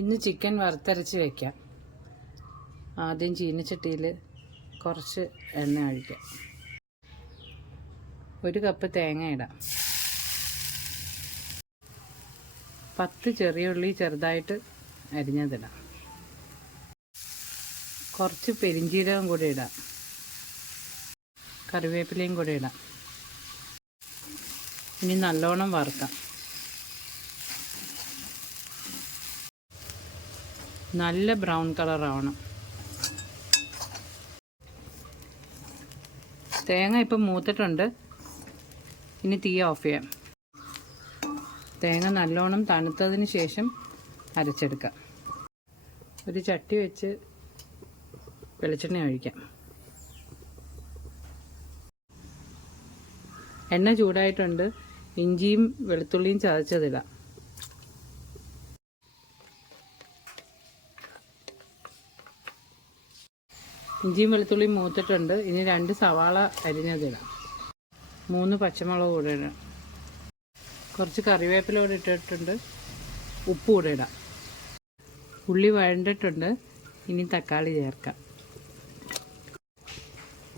ഇന്ന് ചിക്കൻ വറുത്തരച്ച് വയ്ക്കാം. ആദ്യം ചീനച്ചട്ടിയിൽ കുറച്ച് എണ്ണ ഒഴിക്കാം. 1 കപ്പ് തേങ്ങ ഇടാം. 10 ചെറിയ ഉള്ളി ചെറുതായിട്ട് അരിഞ്ഞതിടാം. കുറച്ച് പെരിഞ്ചീരകം കൂടി ഇടാം. കറിവേപ്പിലയും കൂടി ഇടാം. ഇനി നല്ലോണം വറുക്കാം. നല്ല ബ്രൗൺ കളർ ആവണം. തേങ്ങ ഇപ്പം മൂത്തിട്ടുണ്ട്. ഇനി തീ ഓഫ് ചെയ്യാം. തേങ്ങ നല്ലോണം തണുത്തതിന് ശേഷം അരച്ചെടുക്കാം. ഒരു ചട്ടി വെച്ച് വെളിച്ചെണ്ണ ഒഴിക്കാം. എണ്ണ ചൂടായിട്ടുണ്ട്. ഇഞ്ചിയും വെളുത്തുള്ളിയും ചതച്ചതിടാം. ഇഞ്ചിയും വെളുത്തുള്ളിയും മൂത്തിട്ടുണ്ട്. ഇനി 2 സവാള അരിഞ്ഞതിടാം. 3 പച്ചമുളക് കൂടെ ഇടാം. കുറച്ച് കറിവേപ്പില കൂടെ ഇട്ടിട്ടുണ്ട്. ഉപ്പ് കൂടെ ഇടാം. ഉള്ളി വഴണ്ടിട്ടുണ്ട്. ഇനി തക്കാളി ചേർക്കാം.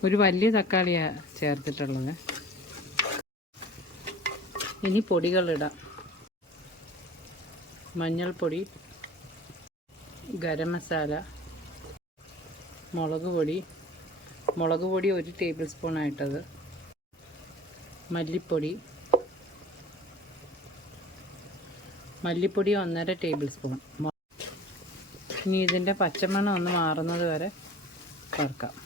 ഒരു വലിയ തക്കാളിയാണ് ചേർത്തിട്ടുള്ളത്. ഇനി പൊടികളിടാം. മഞ്ഞൾപ്പൊടി, ഗരം മസാല, മുളക് പൊടി 1 ടേബിൾ സ്പൂൺ ആയിട്ടത്, മല്ലിപ്പൊടി 1.5 ടേബിൾ സ്പൂൺ. ഇനി ഇതിൻ്റെ പച്ചമണം ഒന്ന് മാറുന്നത് വരെ വറുക്കാം.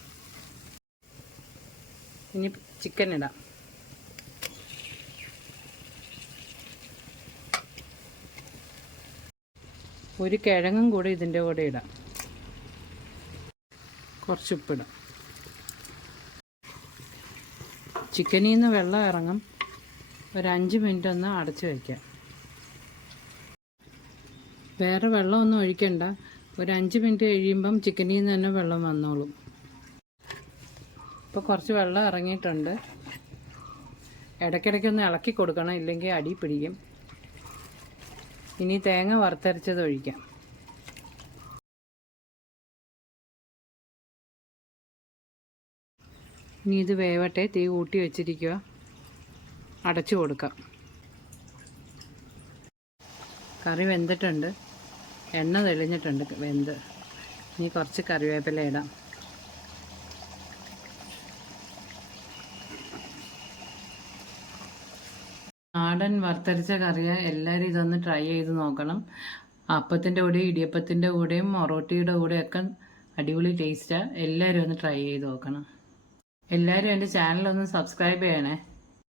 ഇനി ചിക്കൻ ഇടാം. ഒരു കിഴങ്ങും കൂടി ഇതിൻ്റെ കൂടെ ഇടാം. കുറച്ച് ഉപ്പിടാം. ചിക്കനിൽ നിന്ന് വെള്ളം ഇറങ്ങും. ഒരു 5 മിനിറ്റ് ഒന്ന് അടച്ച് വയ്ക്കാം. വേറെ വെള്ളമൊന്നും ഒഴിക്കണ്ട. ഒരു 5 മിനിറ്റ് കഴിയുമ്പം ചിക്കനിൽ നിന്ന് തന്നെ വെള്ളം വന്നോളും. ഇപ്പോൾ കുറച്ച് വെള്ളം ഇറങ്ങിയിട്ടുണ്ട്. ഇടയ്ക്കിടയ്ക്കൊന്ന് ഇളക്കി കൊടുക്കണം, ഇല്ലെങ്കിൽ അടി പിടിക്കും. ഇനി തേങ്ങ വറുത്തരച്ചത് ഒഴിക്കാം. ഇനി ഇത് വേവട്ടെ. തീ കൂട്ടി വെച്ചിരിക്കുക. അടച്ചു കൊടുക്കാം. കറി വെന്തിട്ടുണ്ട്. എണ്ണ തെളിഞ്ഞിട്ടുണ്ട് വെന്ത്. ഇനി കുറച്ച് കറിവേപ്പില ഇടാം. നാടൻ വറുത്തരച്ച കറിയാണ്. എല്ലാവരും ഇതൊന്ന് ട്രൈ ചെയ്ത് നോക്കണം. അപ്പത്തിൻ്റെ കൂടെയും ഇടിയപ്പത്തിൻ്റെ കൂടെയും മൊറോട്ടിയുടെ കൂടെയൊക്കെ അടിപൊളി ടേസ്റ്റാണ്. എല്ലാവരും ഒന്ന് ട്രൈ ചെയ്ത് നോക്കണം. എല്ലാവരും എൻ്റെ ചാനലൊന്ന് സബ്സ്ക്രൈബ് ചെയ്യണേ.